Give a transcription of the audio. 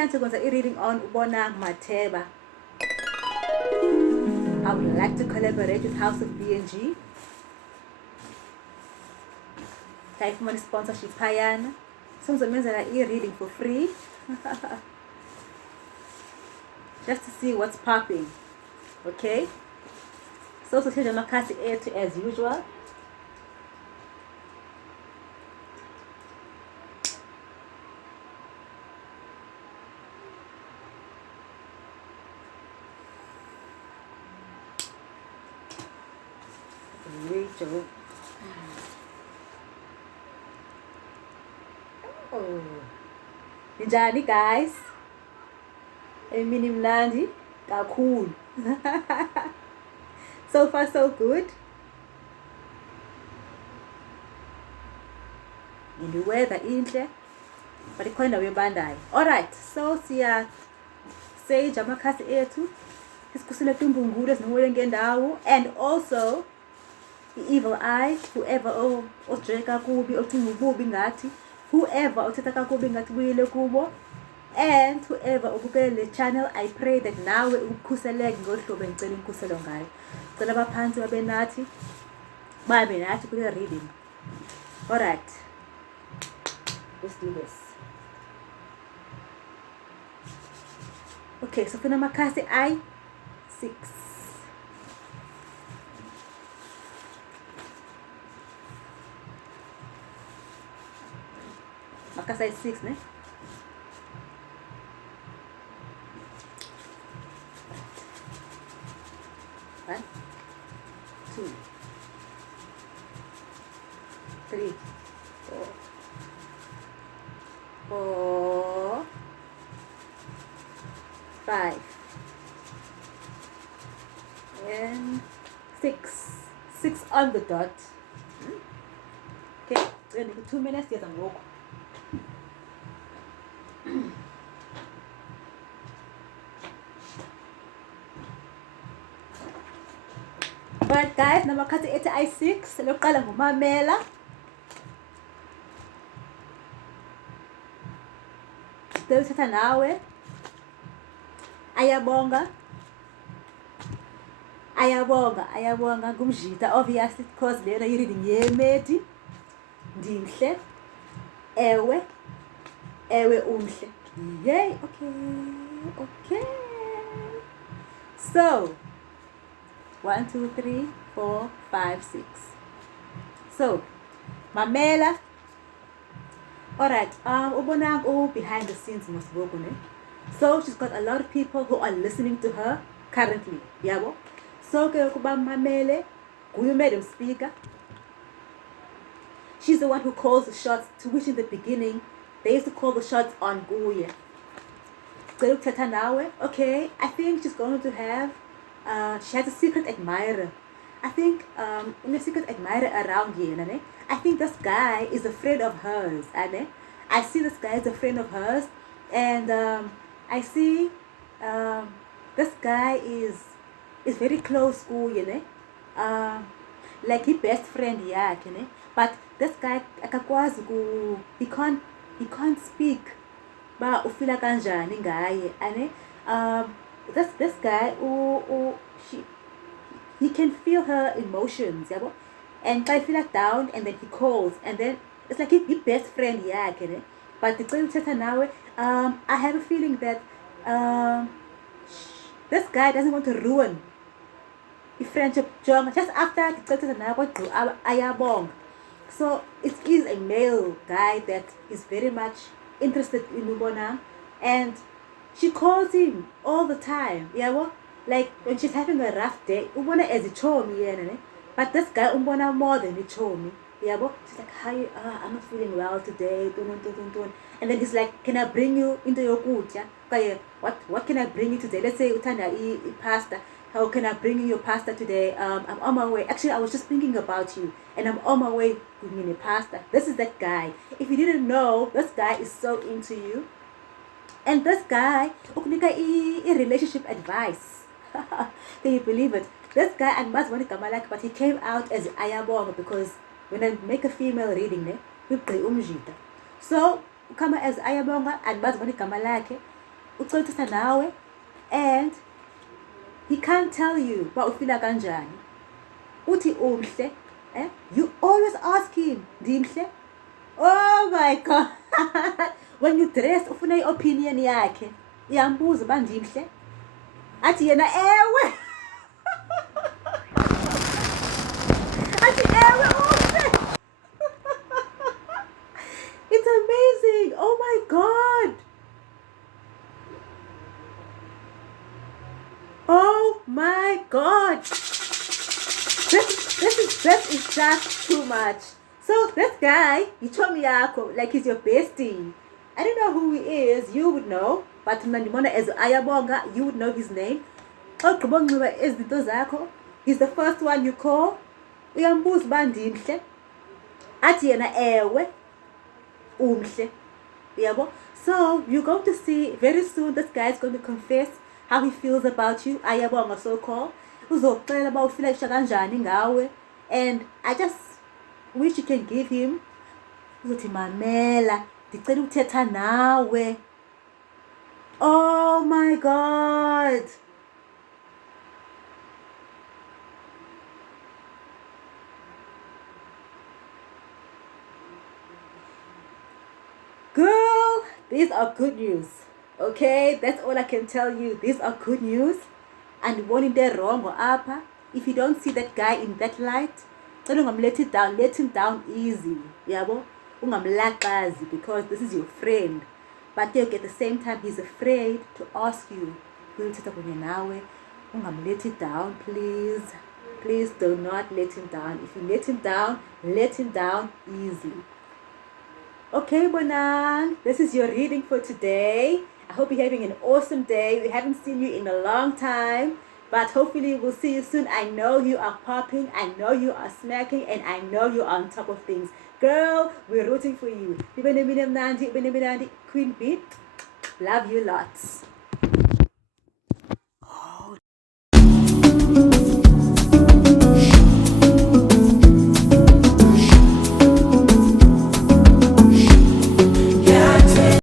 namhlanje kwenza i-reading on Ubonang Matheba. I would like to collaborate with House of BNG. Ngayifumana i-sponsorship phayana. So ngizomenzela i-reading for free. Just to see what's popping. Okay? So change amakhasi ethu as usual. Rachel. Oh. Njani guys? Emini mnandi kakhulu. So far so good. In the weather inhle. But ikhona indawo ebandayo. Alright, so siya sage amakhasi ethu. Isikhusela tumbungulu esinomoya ngendawo, and also the evil eye, whoever ojeka kubi ocinga ububi ngathi, whoever othetha kakubi ngathi buyile kubo, and whoever obukele le channel, I pray that nawe ukukhuseleke ngohlobo engicela inkuselo ngayo. Cela abaphansi babe nathi kule reading. Alright, let's do this. Okay, so funa amakhasi I6. Makasi I6, ne? One, two, three, four, five, and six. 6 on the dot. Okay, we're gonna do 2 minutes. Yes, I'm walk. Alright guys, namakhathi ethi I6 lokuqala ngumamela. Sithatha nawe. Ayabonga ngumjita, obviously because lena i-reading yemedi. Ndimhle. Ewe umhle. Yay, okay. So 1, 2, 3, 4, 5, 6. So mamela. Alright, Ubonang behind the scenes mosiboko, ne? So she's got a lot of people who are listening to her currently. Yabo? So ke kuba mamele, guyu madam speaker. She's the one who calls the shots, to which in the beginning they used to call the shots on Guye. Okay, I think she's going to have she has a secret admirer. I think in a secret admirer around here, I think this guy is a friend of hers. I see this guy as a friend of hers, and I see this guy is very close to like his best friend yakhe, but this guy akakwazi he can't speak ba ufila kanjani ngaye, this guy he can feel her emotions, yabo, and I feel like down, and then he calls, and then it's like his best friend yakhe, but I have a feeling that this guy doesn't want to ruin the friendship just after ayabong. So it is a male guy that is very much interested in Ubonang, and she calls him all the time, like when she's having a rough day, Ubona as a chomi, but this guy Ubona more than a chomi, she's like, hi, I'm not feeling well today, and then he's like, can I bring you into your good, what can I bring you today? Let's say utanda pasta. How can I bring you your pasta today? I'm on my way. Actually, I was just thinking about you, and I'm on my way bringing you pasta. This is that guy. If you didn't know, this guy is so into you. And this guy, a relationship advice. Can you believe it? This guy, and but he came out as Ayabong, because when I make a female reading, so come as Ayabonga and Mazwani Kamalake. ucela nawe, and he can't tell you uba ufila kanjani. Uthi umhle, you always ask him, ndimhle? Oh my God. When you dress, ufuna i-opinion yakhe. Iyambuza uba ndimhle? Athi yena ewe. Athi ewe umhle. It's amazing. Oh my God. Oh my God. This is just too much. So this guy, yichomi yakho, like he's your bestie. I don't know who he is. You would know. But Mandimona as Ayabonga, you would know his name. He's the first one you call. Uyambuza uba ndimhle. Athi yena ewe umhle. Yabo. So you're going to see very soon this guy is going to confess how he feels about you. Ayabonga so called. Uzokuxela uba ufila kanjani ngawe. And I just wish you can give him. Uzothi mamela, ndicela ukuthetha nawe. Oh my God. Girl, these are good news. Okay, that's all I can tell you. These are good news. And one in there wrong or upper. If you don't see that guy in that light, let him down easy. Yabo? Because this is your friend. But at the same time, he's afraid to ask you. Let it down, please. Please do not let him down. If you let him down easy. Okay, Bonan, this is your reading for today. I hope you're having an awesome day. We haven't seen you in a long time, but hopefully we'll see you soon. I know you are popping, I know you are smacking, and I know you're on top of things. Girl, we're rooting for you. Queen Bee, love you lots.